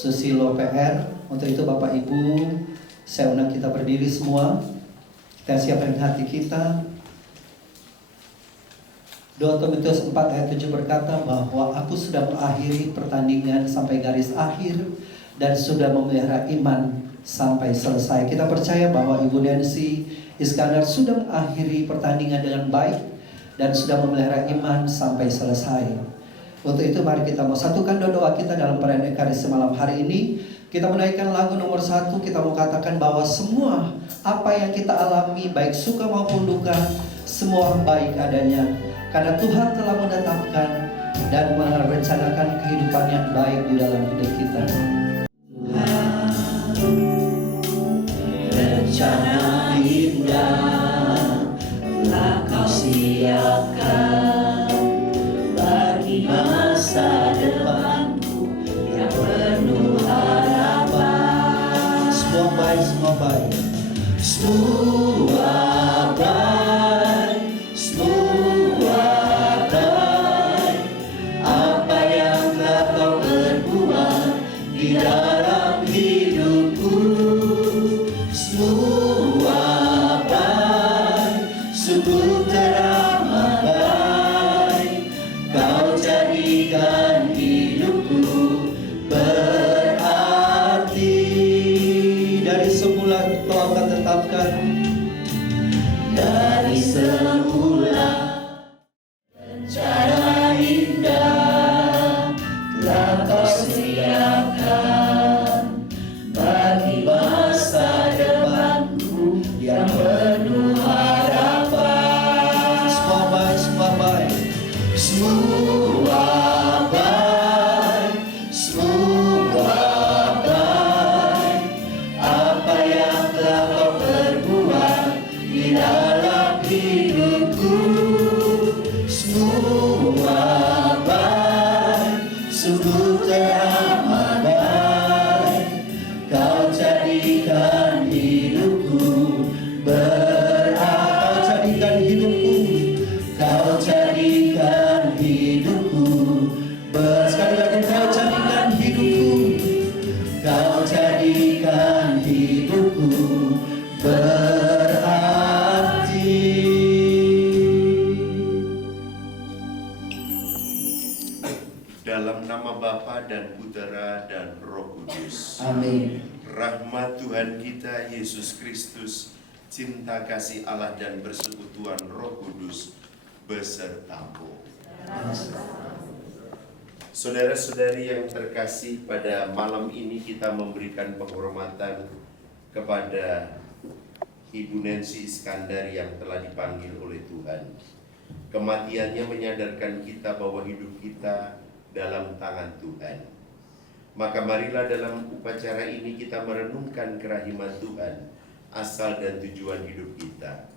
Susilo PR. Untuk itu Bapak Ibu, saya undang kita berdiri semua. Kita siapkan hati kita. 2 Timotius 4 ayat 7 berkata bahwa aku sudah mengakhiri pertandingan sampai garis akhir dan sudah memelihara iman sampai selesai. Kita percaya bahwa Ibu Nancy Iskandar sudah mengakhiri pertandingan dengan baik dan sudah memelihara iman sampai selesai. Untuk itu mari kita mau satukan doa kita dalam perayaan Ekaristi malam hari ini. Kita menaikkan lagu nomor 1. Kita mau katakan bahwa semua apa yang kita alami, baik suka maupun duka, semua baik adanya, karena Tuhan telah menetapkan dan merencanakan kehidupan yang baik di dalam hidup kita. Rencana indah telah Kau siapkan bagi masa depanku yang penuh harapan. Semua baik, semua baik, semua baik, semua baik. Apa yang telah Kau perbuat di dalam hidupku, semua baik, sungguh teramat baik. Kau jadikan hidupku berarti. Dari semula Kau akan tetapkan, dari semula rencana indah telah Kau siapkan bagi masa depanku yang penuh harapan. Semua baik, semua baik, semua baik, semua baik. Apa yang telah Kau perbuat di dalam hidup Bapa dan Putera dan Roh Kudus. Amin. Rahmat Tuhan kita Yesus Kristus, cinta kasih Allah dan persekutuan Roh Kudus besertamu. Saudara-saudari yang terkasih, pada malam ini kita memberikan penghormatan kepada Ibu Nancy Iskandar yang telah dipanggil oleh Tuhan. Kematiannya menyadarkan kita bahwa hidup kita dalam tangan Tuhan. Maka marilah dalam upacara ini kita merenungkan kerahiman Tuhan, asal dan tujuan hidup kita,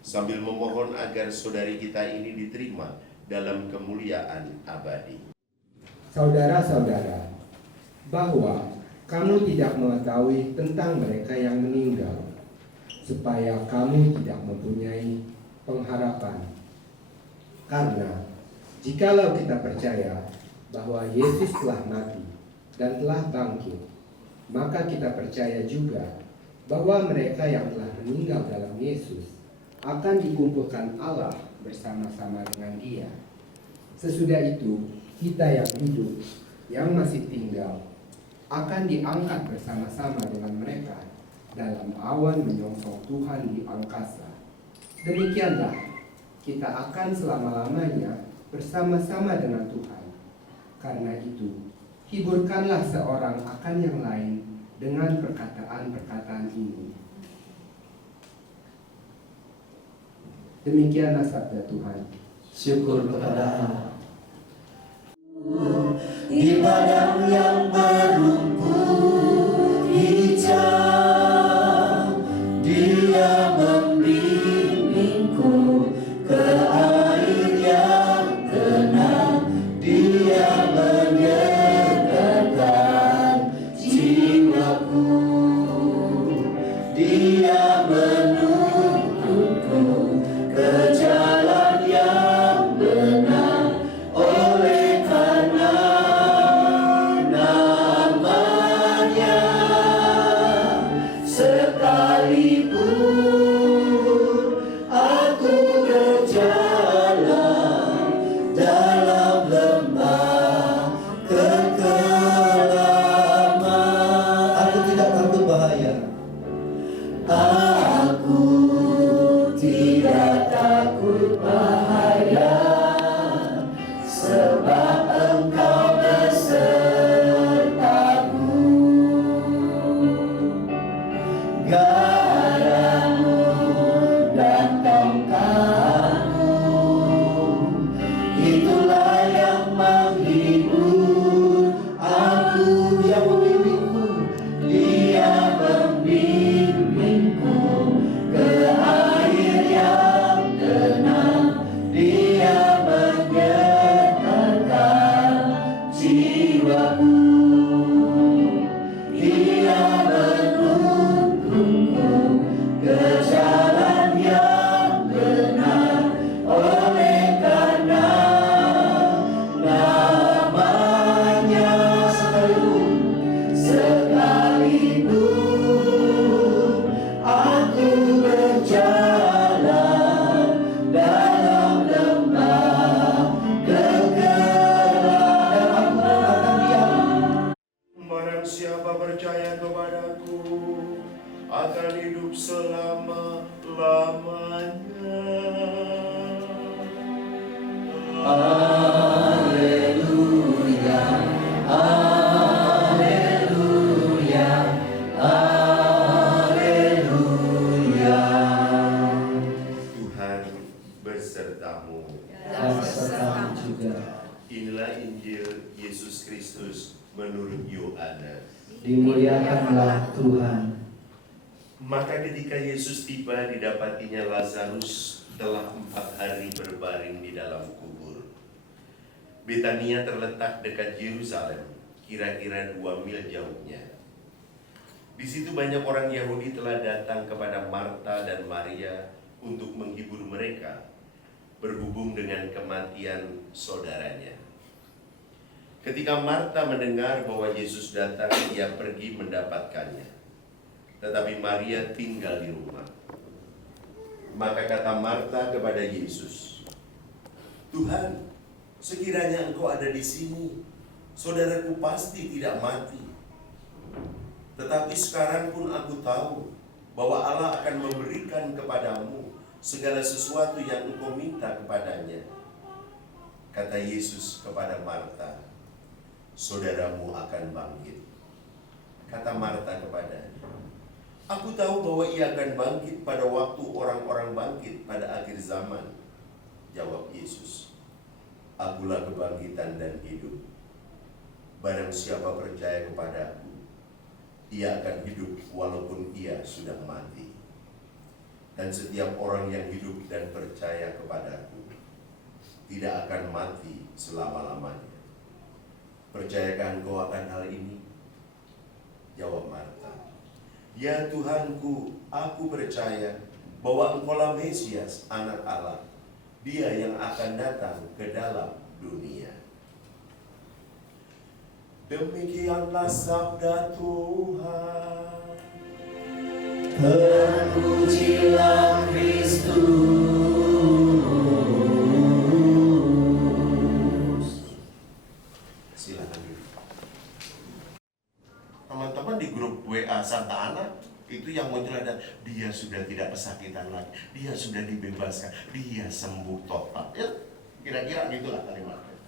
sambil memohon agar saudari kita ini diterima dalam kemuliaan abadi. Saudara-saudara, bahwa kamu tidak mengetahui tentang mereka yang meninggal, supaya kamu tidak mempunyai pengharapan. Karena jikalau kita percaya bahwa Yesus telah mati dan telah bangkit, maka kita percaya juga bahwa mereka yang telah meninggal dalam Yesus akan dikumpulkan Allah bersama-sama dengan Dia. Sesudah itu, kita yang hidup, yang masih tinggal, akan diangkat bersama-sama dengan mereka dalam awan menyongsong Tuhan di angkasa. Demikianlah, kita akan selama-lamanya bersama-sama dengan Tuhan. Karena itu, hiburkanlah seorang akan yang lain dengan perkataan-perkataan ini. Demikianlah sabda Tuhan. Syukur kepada Allah. Di padang yang berumput hijau, Dia membimbingku ke air yang tenang. Dia menyegarkan jiwaku. Dia menuntunku ke jalan yang benar, oleh karena namanya. Sekalipun aku berjalan dalam lembah kekelaman, aku tidak takut bahaya. Aku tidak takut bahaya, sebab Engkau besertaku. Gadamu dan tongkatmu, itulah yang menghibur aku. Dia membimbingku, Dia membimbingku ke air yang tenang. Dia menyegarkan jiwaku. Dia menuntunku ke jalan yang benar, oleh karena namanya. Sekalipun aku berjalan dalam lembah kegelapan, Barang siapa percaya kepadaku akan hidup selama-lamanya. Haleluya, haleluya, haleluya. Tuhan besertamu. Dan besertamu juga. Inilah Injil Yesus Kristus menurut Yohanes. Dimuliakanlah Tuhan. Maka ketika Yesus tiba, didapatinya Lazarus telah 4 hari berbaring di dalam kubur. Betania terletak dekat Yerusalem, kira-kira 2 mil jauhnya. Di situ banyak orang Yahudi telah datang kepada Marta dan Maria untuk menghibur mereka berhubung dengan kematian saudaranya. Ketika Marta mendengar bahwa Yesus datang, ia pergi mendapatkannya. Tetapi Maria tinggal di rumah. Maka kata Marta kepada Yesus, "Tuhan, sekiranya Engkau ada di sini, saudaraku pasti tidak mati. Tetapi sekarang pun aku tahu bahwa Allah akan memberikan kepadamu segala sesuatu yang engkau minta kepadanya. Kata Yesus kepada Marta, saudaramu akan bangkit. Kata Marta kepadanya, aku tahu bahwa ia akan bangkit pada waktu orang-orang bangkit pada akhir zaman. Jawab Yesus, akulah kebangkitan dan hidup. Barang siapa percaya kepadaku, ia akan hidup walaupun ia sudah mati. Dan setiap orang yang hidup dan percaya kepadaku tidak akan mati selama-lamanya. Percayakah engkau akan hal ini? Jawab Marta, ya Tuhanku, aku percaya bahwa engkaulah Mesias, anak Allah, dia yang akan datang ke dalam dunia. Demikianlah sabda Tuhan. Terpujilah Kristus. Silakan duduk. Teman-teman di grup WA Santa Ana itu yang muncul ada, dia sudah tidak kesakitan lagi, dia sudah dibebaskan, dia sembuh total. Ya, kira-kira gitulah kalimatnya.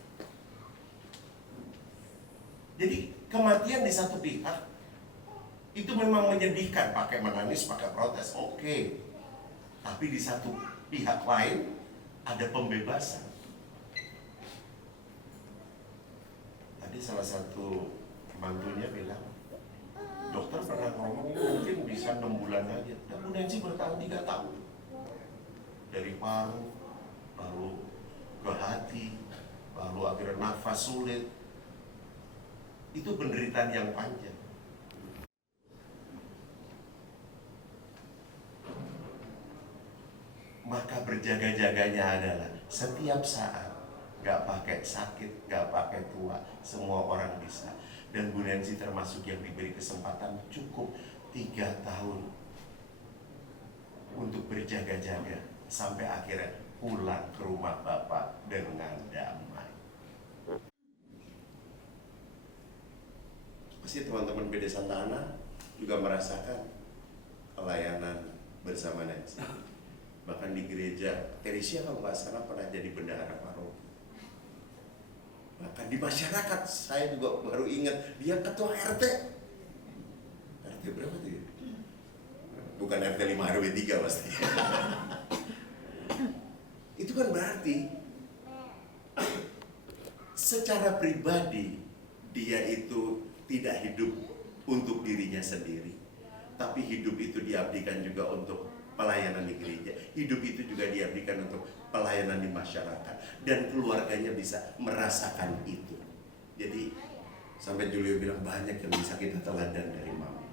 Jadi kematian di satu pihak itu memang menyedihkan, pakai menangis, pakai protes, oke. Tapi di satu pihak lain ada pembebasan. Tadi salah satu mantunya bilang, dokter pernah ngomong mungkin bisa 6 bulan aja. Dan Bu Nancy bertahan 3 tahun. Dari paru, lalu ke hati, lalu akhirnya nafas sulit. Itu penderitaan yang panjang. Maka berjaga-jaganya adalah setiap saat, gak pakai sakit, gak pakai tua, semua orang bisa. Dan Bu Nancy termasuk yang diberi kesempatan cukup 3 tahun untuk berjaga-jaga sampai akhirnya pulang ke rumah Bapak dengan damai. Pasti teman-teman PD Santa Ana juga merasakan pelayanan bersama Nancy. Bahkan di gereja Teresia kalau nggak salah pernah jadi bendahara paroki. Bahkan di masyarakat saya juga baru ingat dia ketua RT. RT berapa tuh ya? Bukan RT 5 RW 3 pasti. Itu kan berarti secara pribadi dia itu tidak hidup untuk dirinya sendiri, tapi hidup itu diabdikan juga untuk pelayanan di gereja. Hidup itu juga diabdikan untuk pelayanan di masyarakat, dan keluarganya bisa merasakan itu. Jadi sampai Julio bilang banyak yang bisa kita teladan dari Mami.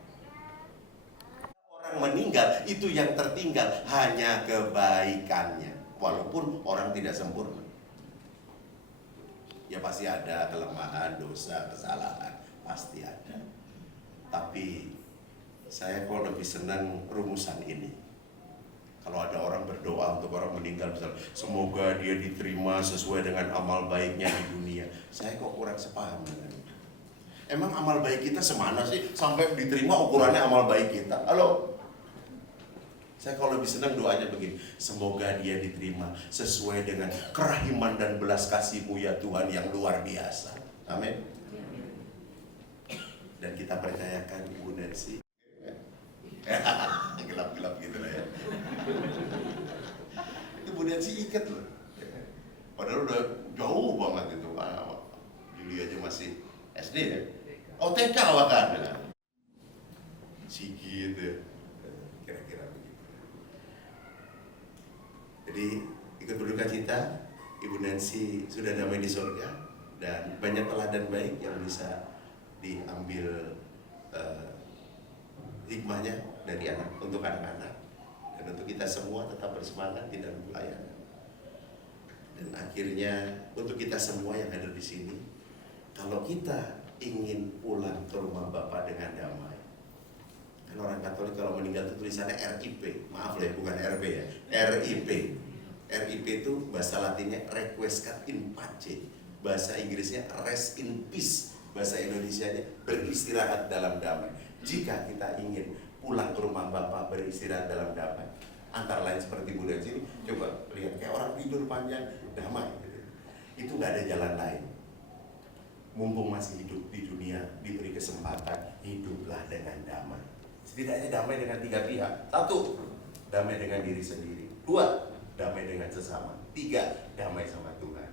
Orang meninggal itu yang tertinggal hanya kebaikannya, walaupun orang tidak sempurna. Ya pasti ada kelemahan, dosa, kesalahan, pasti ada. Tapi saya kok lebih senang rumusan ini. Kalau ada orang berdoa untuk orang meninggal, misalnya, semoga dia diterima sesuai dengan amal baiknya di dunia. Saya kok kurang sepaham dengan itu. Emang amal baik kita semana sih sampai diterima ukurannya amal baik kita? Halo? Saya kalau lebih senang doanya begini, semoga dia diterima sesuai dengan kerahiman dan belas kasih-Mu ya Tuhan yang luar biasa. Amin. Dan kita percayakan Ibu Nancy. Gelap-gelap gitu lah ya. Ibu Nancy ikat loh. Padahal udah jauh banget itu. Julia aja masih SD ya. OTK bahkan. Sigit ya. Kira-kira begitu. Jadi ikut berduka cita, Ibu Nancy sudah damai di surga, dan banyak teladan baik yang bisa diambil hikmahnya dari untuk anak-anak, dan untuk kita semua tetap bersemangat di dalam pelayanan. Dan akhirnya untuk kita semua yang ada di sini, kalau kita ingin pulang ke rumah Bapa dengan damai, kan orang Katolik kalau meninggal itu tulisannya RIP, maaf ya bukan RB ya, RIP. RIP itu bahasa Latinnya requiescat in pace, Bahasa Inggrisnya rest in peace, bahasa Indonesianya beristirahat dalam damai. Jika kita ingin pulang ke rumah Bapa beristirahat dalam damai, antara lain seperti Buddha sini, coba lihat kayak orang tidur panjang, damai gitu. Itu nggak ada jalan lain. Mumpung masih hidup di dunia, diberi kesempatan, hiduplah dengan damai. Setidaknya damai dengan 3 pihak. 1, damai dengan diri sendiri. 2, damai dengan sesama. 3, damai sama Tuhan.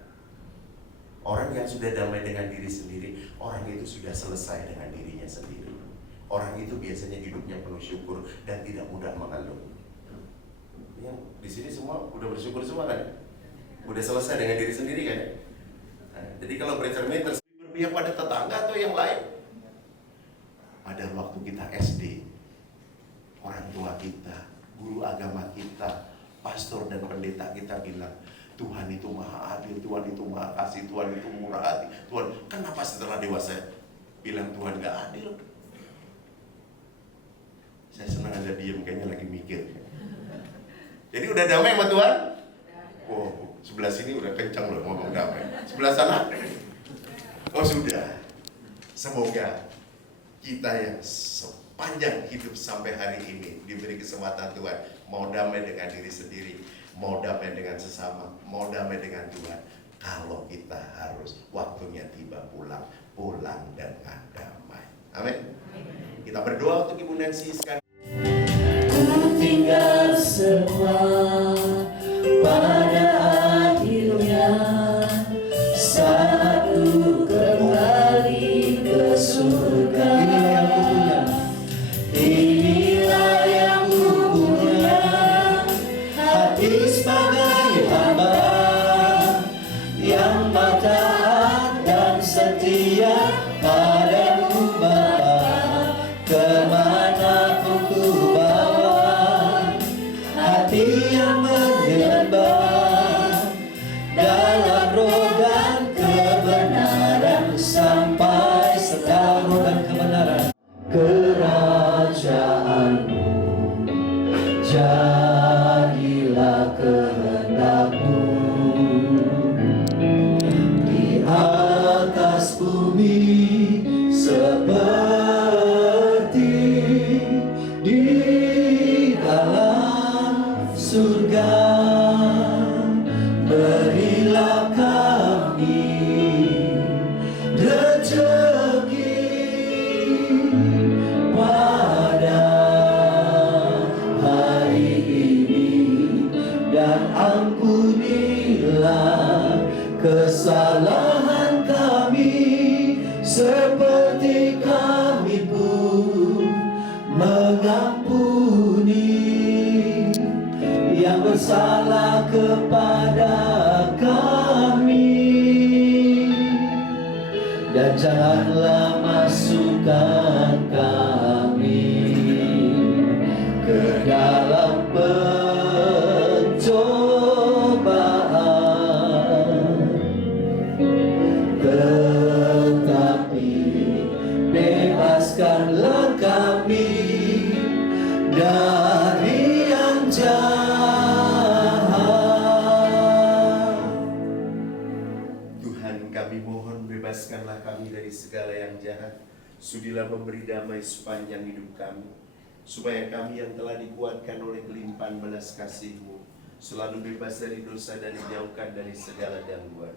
Orang yang sudah damai dengan diri sendiri, orang itu sudah selesai dengan dirinya sendiri. Orang itu biasanya hidupnya penuh syukur dan tidak mudah mengeluh. Yang di sini semua udah bersyukur semua kan? Udah selesai dengan diri sendiri kan? Nah, jadi kalau bercermin berpihak pada tetangga atau yang lain. Pada waktu kita SD, orang tua kita, guru agama kita, pastor dan pendeta kita bilang, Tuhan itu maha adil, Tuhan itu maha kasih, Tuhan itu murah hati. Tuhan, kenapa setelah dewasa bilang Tuhan gak adil? Saya senang ada diem, kayaknya lagi mikir. Jadi udah damai sama Tuhan? Oh, sebelah sini udah kencang loh ngomong damai. Sebelah sana? Oh sudah. Semoga kita yang sepanjang hidup sampai hari ini diberi kesempatan Tuhan, mau damai dengan diri sendiri, mau damai dengan sesama, mau damai dengan Tuhan. Kalau kita harus waktunya tiba pulang dengan damai. Amin. Kita berdoa untuk Ibu Nancy sekarang. Ku tinggal semua pada akhirnya saat ku kembali ke surga. Inilah yang ku punya, hati sebagai hamba yang taat dan setia padamu Bapa. Kemanapun ku bawa, hati yang menyembah dalam roh dan kebenaran, sampai segala roh dan kebenaran. Kerajaanmu, jadilah kehendak-Mu di atas bumi seperti di dalam surga. Berilah kami rezeki pada hari ini, dan ampunilah kesalahan kami seperti kami pun mengampuni yang bersalah kepada kami. Dan janganlah masukkan kami ke dalam pencobaan, tetapi bebaskanlah kami dari yang jahat. Tuhan, kami mohon bebaskanlah kami dari segala yang jahat. Sudilah memberi damai sepanjang hidup kami, supaya kami yang telah dikuatkan oleh kelimpahan belas kasih-Mu selalu bebas dari dosa dan dijauhkan dari segala gangguan,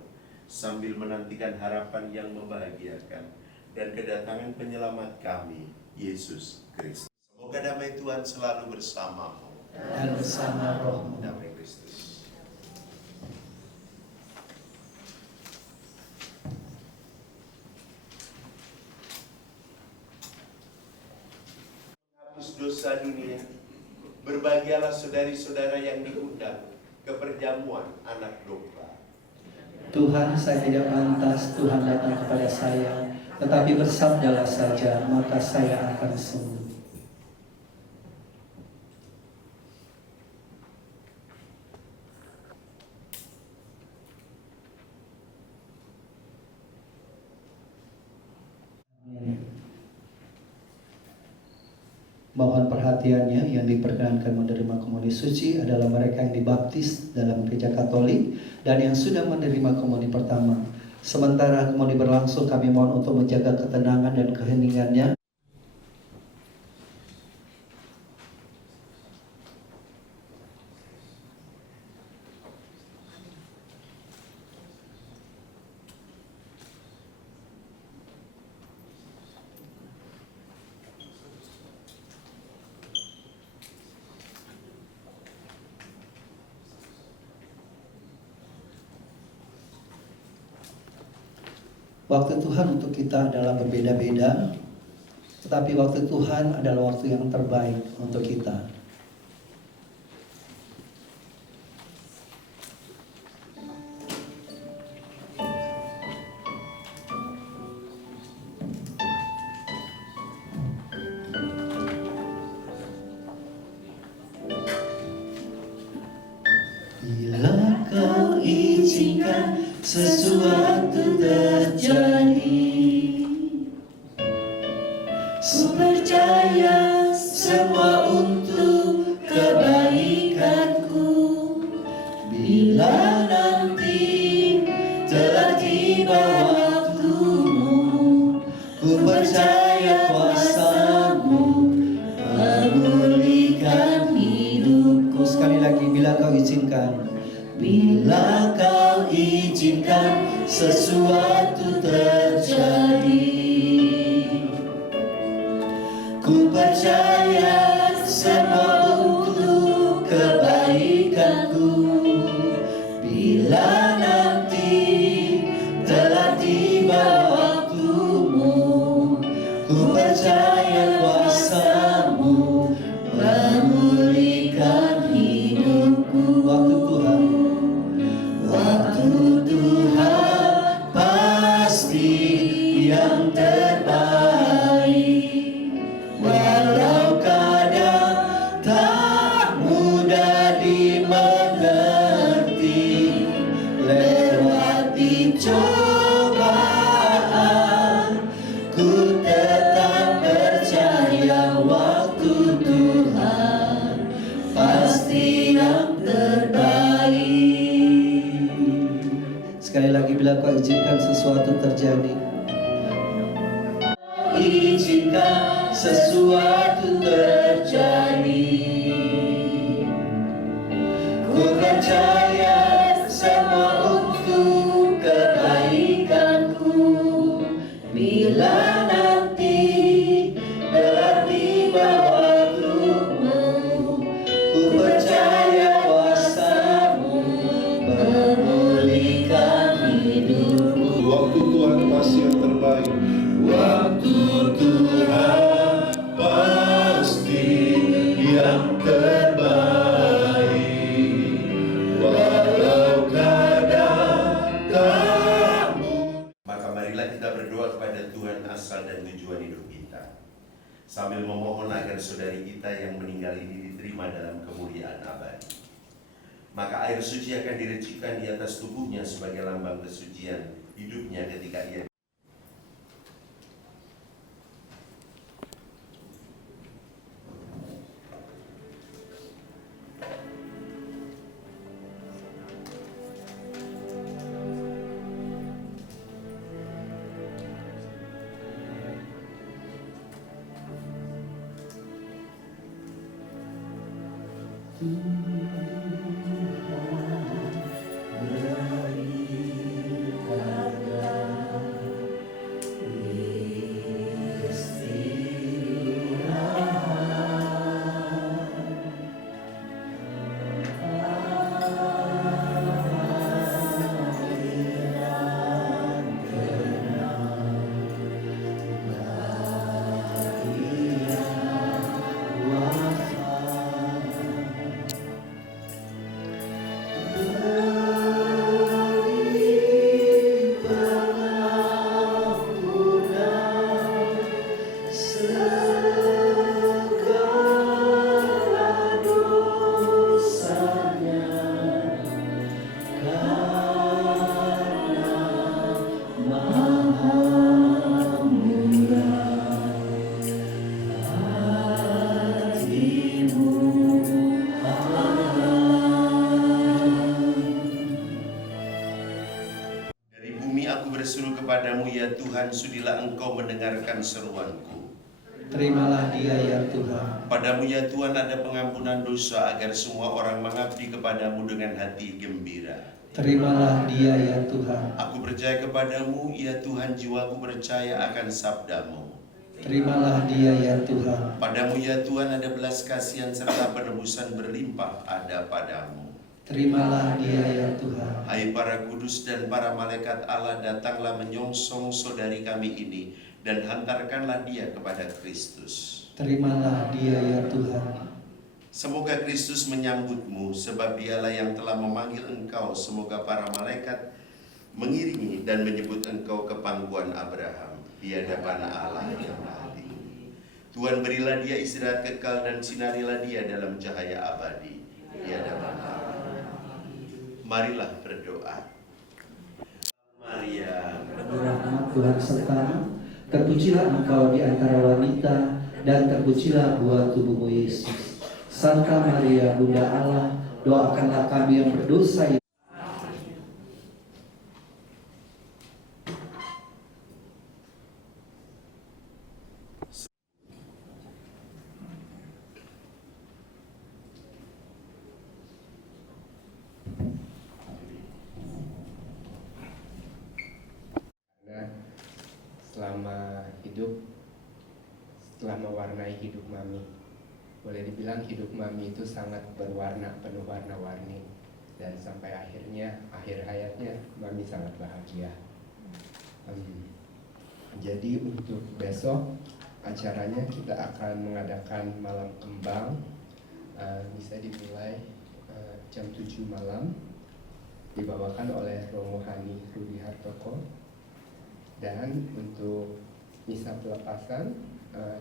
sambil menantikan harapan yang membahagiakan dan kedatangan penyelamat kami, Yesus Kristus. Semoga damai Tuhan selalu bersamamu Dan bersama rohmu. Damai Kristus. Hapus dosa dunia. Berbahagialah saudari-saudara yang diundang ke perjamuan anak domba. Tuhan, saya tidak pantas Tuhan datang kepada saya, tetapi bersabdalah saja, maka saya akan sembuh. Amin. Mohon perhatiannya, yang diperkenankan menerima komuni suci adalah mereka yang dibaptis dalam gereja Katolik dan yang sudah menerima komuni pertama. Sementara kemudi berlangsung, kami mohon untuk menjaga ketenangan dan keheningannya. Waktu Tuhan untuk kita adalah berbeda-beda, tetapi waktu Tuhan adalah waktu yang terbaik untuk kita. Bila kau izinkan sesuatu terjadi, ku percaya semua untuk kebaikanku. Bila nanti telah tiba waktumu, ku percaya kuasa-Mu memulihkan hidupku. Sekali lagi, bila kau izinkan. Bila kau izinkan sesuatu terjadi, ku percaya semua untuk kebaikanku. Bila nanti telah tiba waktumu, ku percaya kuasa-Mu memulihkan hidupku. Waktu Tuhan pasti yang terbaik, walau kadang tak mudah dimengerti. Lewati cobaan, ku tetap percaya waktu Tuhan pasti yang terbaik. Sekali lagi, bila kau izinkan sesuatu terjadi, izinkan sesuatu terjadi, ku percaya semua untuk kebaikanku. Bila nanti telah tiba waktumu, ku percaya kuasa-Mu memulihkan hidupku. Waktu Tuhan pasti yang terbaik. Waktu Tuhan pasti yang terbaik, walau kadang tak mudah. Maka marilah kita berdoa kepada Tuhan asal dan tujuan hidup kita, sambil memohon agar saudari kita yang meninggal ini diterima dalam kemuliaan abadi. Maka air suci akan direcikan di atas tubuhnya sebagai lambang kesucian hidupnya ketika ia berseru kepadamu, ya Tuhan, sudilah Engkau mendengarkan seruanku. Terimalah dia ya Tuhan. Padamu ya Tuhan ada pengampunan dosa, agar semua orang mengabdi kepadamu dengan hati gembira. Terimalah dia ya Tuhan. Aku percaya kepadamu, ya Tuhan, jiwaku percaya akan sabdamu. Terimalah dia ya Tuhan. Padamu ya Tuhan ada belas kasihan serta penebusan berlimpah ada padamu. Terimalah dia ya Tuhan. Hai para kudus dan para malaikat Allah, datanglah menyongsong saudari kami ini, dan hantarkanlah dia kepada Kristus. Terimalah dia ya Tuhan. Semoga Kristus menyambutmu, sebab dialah yang telah memanggil engkau. Semoga para malaikat mengiringi dan menyebut engkau ke pangkuan Abraham di hadapan Allah yang Maha Tinggi. Tuhan, berilah dia istirahat kekal dan sinarilah dia dalam cahaya abadi di hadapan Allah. Marilah berdoa. Maria, Rahmat Tuhan sertamu, terpujilah engkau di antara wanita, dan terpujilah buah tubuhmu Yesus. Santa Maria, Bunda Allah, doakanlah kami yang berdosa ini. Selama hidup, setelah mewarnai hidup Mami, boleh dibilang hidup Mami itu sangat berwarna, penuh warna-warni, dan sampai akhir hayatnya Mami sangat bahagia. Jadi untuk besok acaranya kita akan mengadakan malam kembang, bisa dimulai jam 7 malam, dibawakan oleh Romo Hani Rudi Hartoko. Dan untuk misa pelepasan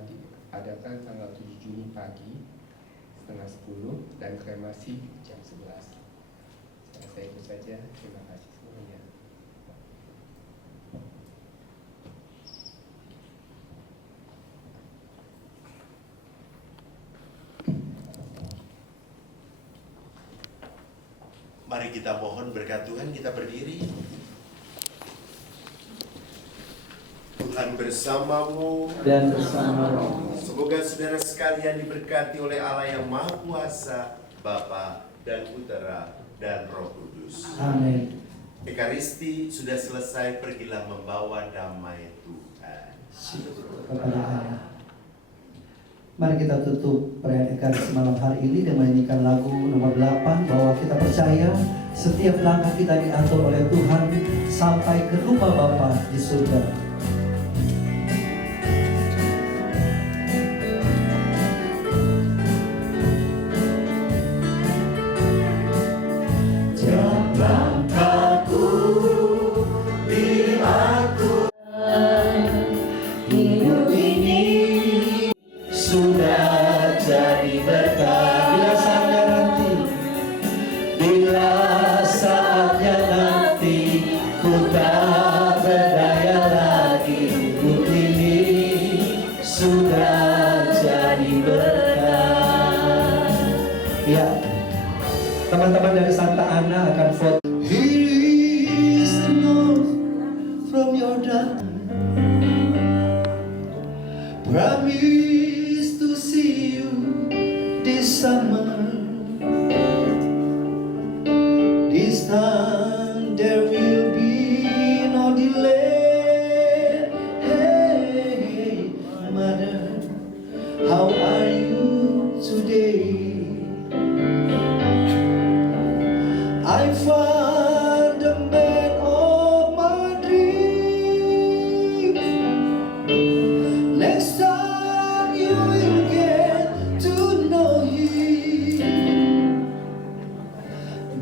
diadakan tanggal 7 Juni pagi setengah 10 dan kremasi jam 11. Saya rasa itu saja. Terima kasih semuanya. mari kita mohon berkat Tuhan, kita berdiri. Tuhan bersamamu Dan bersama rohmu. Semoga saudara sekalian diberkati oleh Allah yang Maha Kuasa, Bapa dan Putera dan Roh Kudus. Amin. Ekaristi sudah selesai, pergilah membawa damai Tuhan. Kepada Allah. Mari kita tutup perayaan Ekaristi malam hari ini dengan menyanyikan lagu nomor 8, bahwa kita percaya setiap langkah kita diatur oleh Tuhan sampai ke rumah Bapa di surga. Hidup ini sudah jadi berkah. Bila saatnya nanti, Bila saatnya nanti ku tak berdaya lagi, hidup ini sudah jadi berkah. ya, teman-teman dari Santa Ana akan foto. Here is the north from your dark. Promise to see you this summer. This time there will be no delay. Hey, mother, how are you today? I found the man of my dreams. Next time you will get to know him.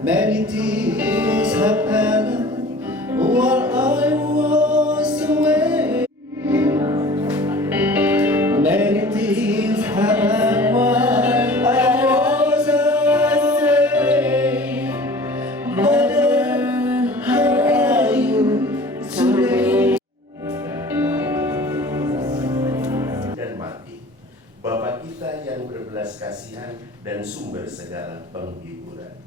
Many things happened while I was away. Many things happened while I was away. Mother, how are you today? Dan mati, Bapa kita yang berbelas kasihan dan sumber segala penghiburan,